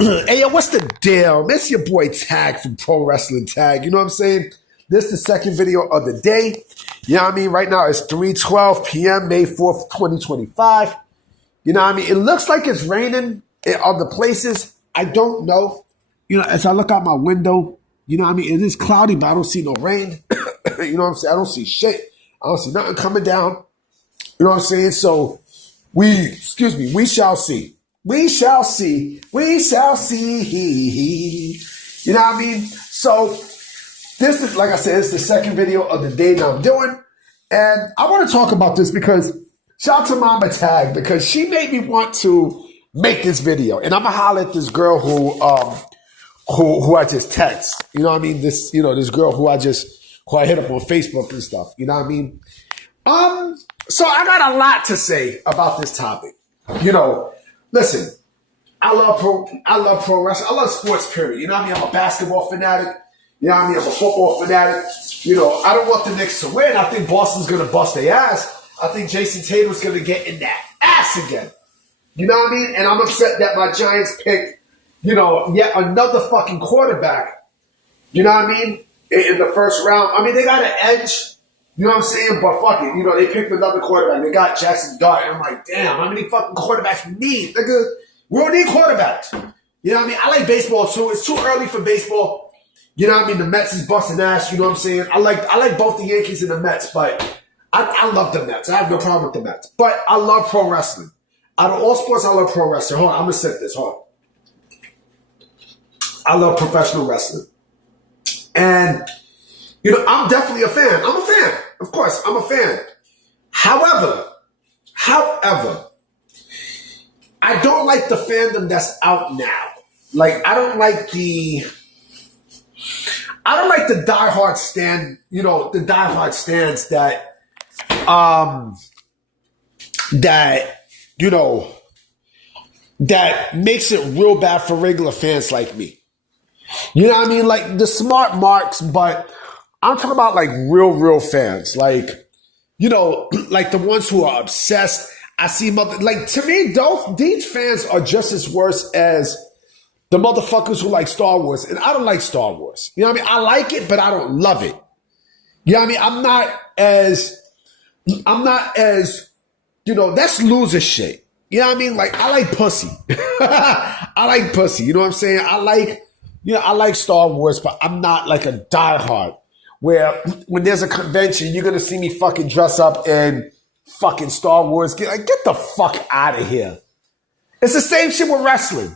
Hey, yo, what's the deal? It's your boy Tag from Pro Wrestling Tag. You know what I'm saying? This is the second video of the day. You know what I mean? Right now it's 3:12 p.m., May 4th, 2025. You know what I mean? It looks like it's raining in other places. I don't know. You know, as I look out my window, you know what I mean? It is cloudy, but I don't see no rain. You know what I'm saying? I don't see shit. I don't see nothing coming down. You know what I'm saying? So we shall see. We shall see. We shall see. You know what I mean? So this is, like I said, it's the second video of the day that I'm doing. And I want to talk about this because shout out to Mama Tag, because she made me want to make this video. And I'm going to holler at this girl who I just text. You know what I mean? This girl who I hit up on Facebook and stuff. You know what I mean? So I got a lot to say about this topic. You know, listen, I love pro wrestling. I love sports, period. You know what I mean? I'm a basketball fanatic. You know what I mean? I'm a football fanatic. You know, I don't want the Knicks to win. I think Boston's going to bust their ass. I think Jason Tatum's going to get in that ass again. You know what I mean? And I'm upset that my Giants picked, you know, yet another fucking quarterback. You know what I mean? In the first round. I mean, they got an edge. You know what I'm saying? But fuck it. You know, they picked another quarterback. They got Jackson Dart. And I'm like, damn, how many fucking quarterbacks we need? Nigga, we don't need quarterbacks. You know what I mean? I like baseball too. It's too early for baseball. You know what I mean? The Mets is busting ass. You know what I'm saying? I like both the Yankees and the Mets, but I love the Mets. I have no problem with the Mets. But I love pro wrestling. Out of all sports, I love pro wrestling. Hold on, I'm going to set this. Hold on. I love professional wrestling. And, you know, I'm definitely a fan. I'm a fan. Of course, I'm a fan. However, I don't like the fandom that's out now. Like, I don't like the diehard stand, you know, the diehard stands that, you know, that makes it real bad for regular fans like me. You know what I mean? Like the smart marks, but I'm talking about like real fans. Like, you know, like the ones who are obsessed. I see like, to me, these fans are just as worse as the motherfuckers who like Star Wars. And I don't like Star Wars. You know what I mean? I like it, but I don't love it. You know what I mean? I'm not as, you know, that's loser shit. You know what I mean? Like, I like pussy. I like pussy. You know what I'm saying? I like Star Wars, but I'm not like a diehard where when there's a convention, you're going to see me fucking dress up in fucking Star Wars. Get the fuck out of here. It's the same shit with wrestling.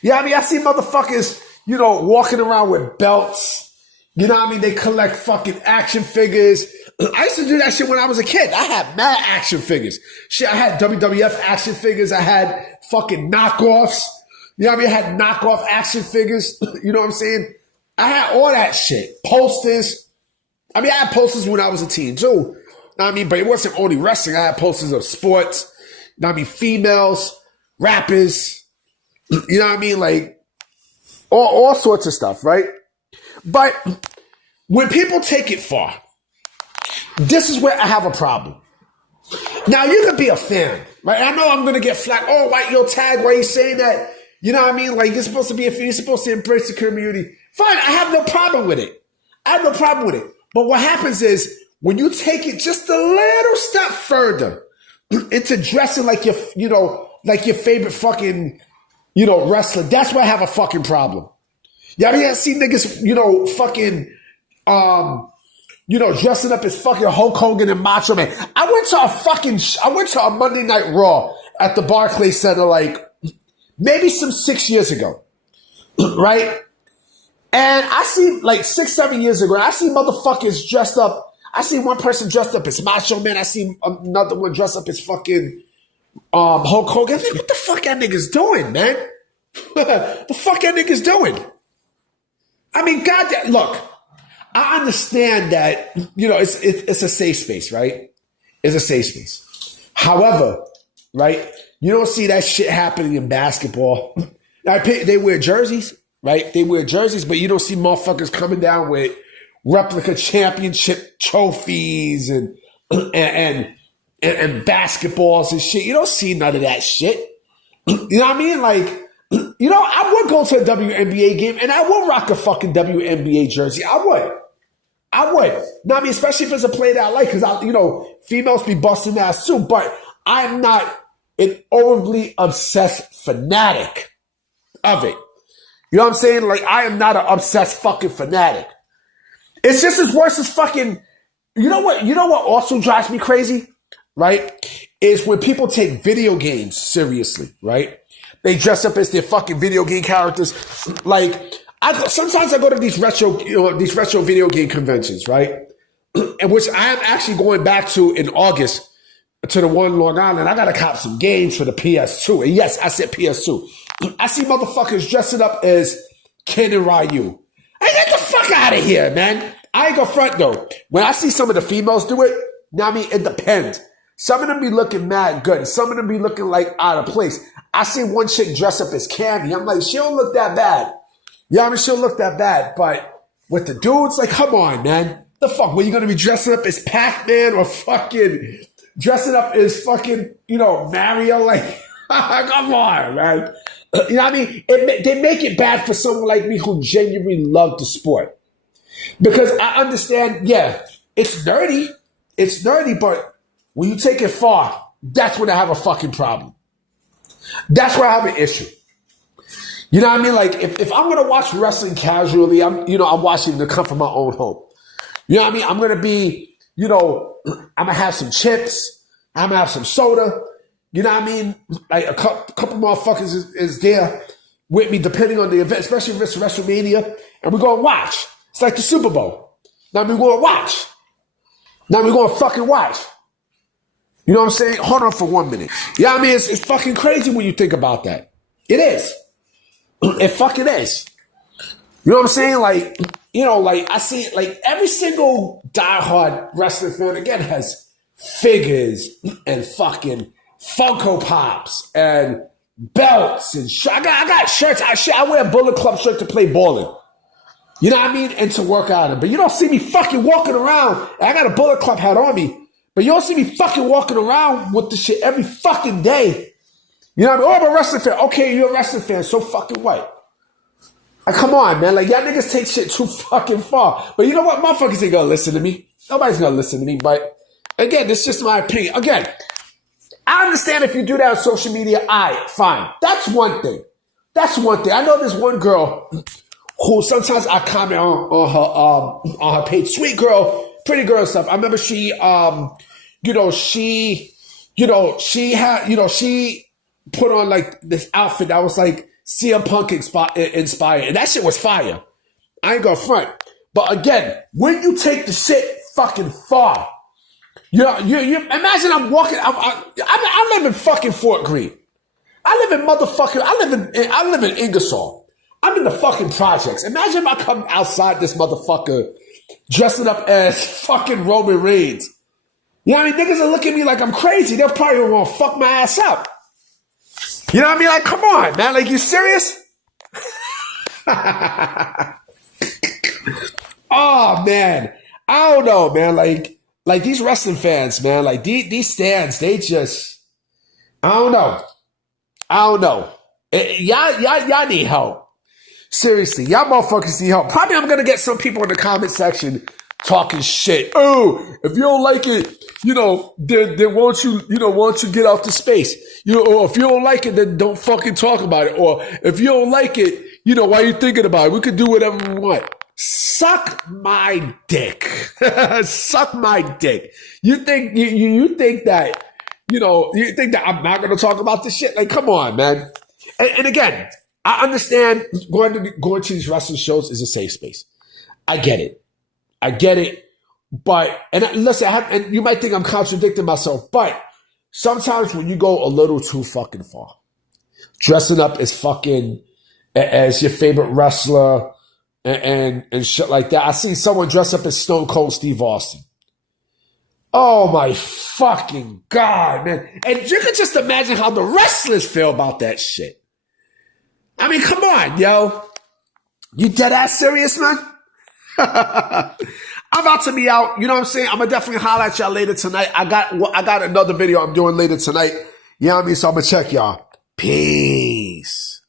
You know what I mean? I see motherfuckers, you know, walking around with belts. You know what I mean? They collect fucking action figures. I used to do that shit when I was a kid. I had mad action figures. Shit, I had WWF action figures. I had fucking knockoffs. You know what I mean? I had knockoff action figures. You know what I'm saying? I had all that shit. Posters. I mean, I had posters when I was a teen too. You know what I mean? But it wasn't only wrestling. I had posters of sports. You know what I mean? Females, rappers. You know what I mean? Like all sorts of stuff, right? But when people take it far, this is where I have a problem. Now, you could be a fan, right? I know I'm going to get flack. Oh, why your Tag? Why are you saying that? You know what I mean? Like, you're supposed to be a fan. You're supposed to embrace the community. Fine, I have no problem with it. But what happens is when you take it just a little step further into dressing like your favorite fucking, you know, wrestler, that's where I have a fucking problem. Yeah, I mean, I see niggas, you know, fucking, you know, dressing up as fucking Hulk Hogan and Macho Man. I went to a Monday Night Raw at the Barclays Center, like, maybe some 6 years ago, right? And I see, like, 6-7 years ago, I see motherfuckers dressed up. I see one person dressed up as Macho Man. I see another one dressed up as fucking Hulk Hogan. I think, what the fuck that niggas doing, man? The fuck that niggas doing? I mean, goddamn, look, I understand that, you know, it's a safe space, right? It's a safe space. However, right, you don't see that shit happening in basketball. They wear jerseys, right? They wear jerseys, but you don't see motherfuckers coming down with replica championship trophies and basketballs and shit. You don't see none of that shit. You know what I mean? Like You know, I would go to a WNBA game and I would rock a fucking WNBA jersey. I would. Now, I mean, especially if it's a play that I like, because, you know, females be busting ass too, but I'm not an overly obsessed fanatic of it. You know what I'm saying? Like, I am not an obsessed fucking fanatic. It's just as worse as fucking, you know what also drives me crazy, right? Is when people take video games seriously, right? They dress up as their fucking video game characters. Like, sometimes I go to these retro video game conventions, right? And which I am actually going back to in August to the one in Long Island. I gotta cop some games for the PS2. And yes, I said PS2. I see motherfuckers dressing up as Ken and Ryu. Hey, get the fuck out of here, man. I ain't gonna front though. When I see some of the females do it, now I mean, it depends. Some of them be looking mad good. Some of them be looking like out of place. I see one chick dress up as Candy. I'm like, she don't look that bad. Yeah, I mean, she'll look that bad. But with the dudes, like, come on, man. The fuck? Were you going to be dressing up as Pac-Man or fucking dressing up as fucking, you know, Mario? Like, come on, man. You know what I mean? They make it bad for someone like me who genuinely loved the sport. Because I understand, yeah, it's nerdy. It's nerdy, but when you take it far, that's when I have a fucking problem. That's where I have an issue. You know what I mean? Like, if I'm going to watch wrestling casually, I'm watching to come from my own home. You know what I mean? I'm going to be, you know, I'm going to have some chips. I'm going to have some soda. You know what I mean? Like, a couple motherfuckers is there with me, depending on the event, especially if it's WrestleMania. And we're going to watch. It's like the Super Bowl. Now we're going to watch. Now we're going to fucking watch. You know what I'm saying? Hold on for 1 minute. You know what I mean? It's fucking crazy when you think about that. It is. It fucking is. You know what I'm saying? Like, you know, like I see, like every single diehard wrestling fan again has figures and fucking Funko Pops and belts and I got shirts. I wear a Bullet Club shirt to play bowling. You know what I mean? And to work out in. But you don't see me fucking walking around. I got a Bullet Club hat on me. But you don't see me fucking walking around with the shit every fucking day. You know what I mean? Oh, I'm a wrestling fan. Okay, you're a wrestling fan. So fucking what? Like, come on, man. Like, y'all niggas take shit too fucking far. But you know what? Motherfuckers ain't gonna listen to me. Nobody's gonna listen to me. But again, it's just my opinion. Again, I understand if you do that on social media. All right, fine. That's one thing. I know there's one girl who sometimes I comment on her page. Sweet girl, pretty girl stuff. I remember she put on like this outfit that was like CM Punk inspired. And that shit was fire. I ain't gonna front. But again, when you take the shit fucking far, you imagine I'm walking, I live in fucking Fort Greene. I live in Ingersoll. I'm in the fucking projects. Imagine if I come outside this motherfucker dressing up as fucking Roman Reigns. You know what I mean? Niggas are looking at me like I'm crazy. They'll probably want to fuck my ass up. You know what I mean? Like, come on, man. Like, you serious? Oh, man. I don't know, man. Like these wrestling fans, man. Like, these stands, they just... I don't know. Y'all need help. Seriously, y'all motherfuckers need help. Probably I'm going to get some people in the comment section talking shit. Oh, if you don't like it, you know, then won't you get out to space? You know, or if you don't like it, then don't fucking talk about it. Or if you don't like it, you know, why are you thinking about it? We could do whatever we want. Suck my dick. Suck my dick. You think that, you know, you think that I'm not going to talk about this shit? Like, come on, man. And again, I understand going to these wrestling shows is a safe space. I get it. But, and listen, and you might think I'm contradicting myself, but sometimes when you go a little too fucking far, dressing up as your favorite wrestler and shit like that. I seen someone dress up as Stone Cold Steve Austin. Oh my fucking God, man. And you can just imagine how the wrestlers feel about that shit. I mean, come on, yo. You dead ass serious, man? I'm about to be out. You know what I'm saying? I'm going to definitely holler at y'all later tonight. I got another video I'm doing later tonight. You know what I mean? So I'm going to check y'all. Peace.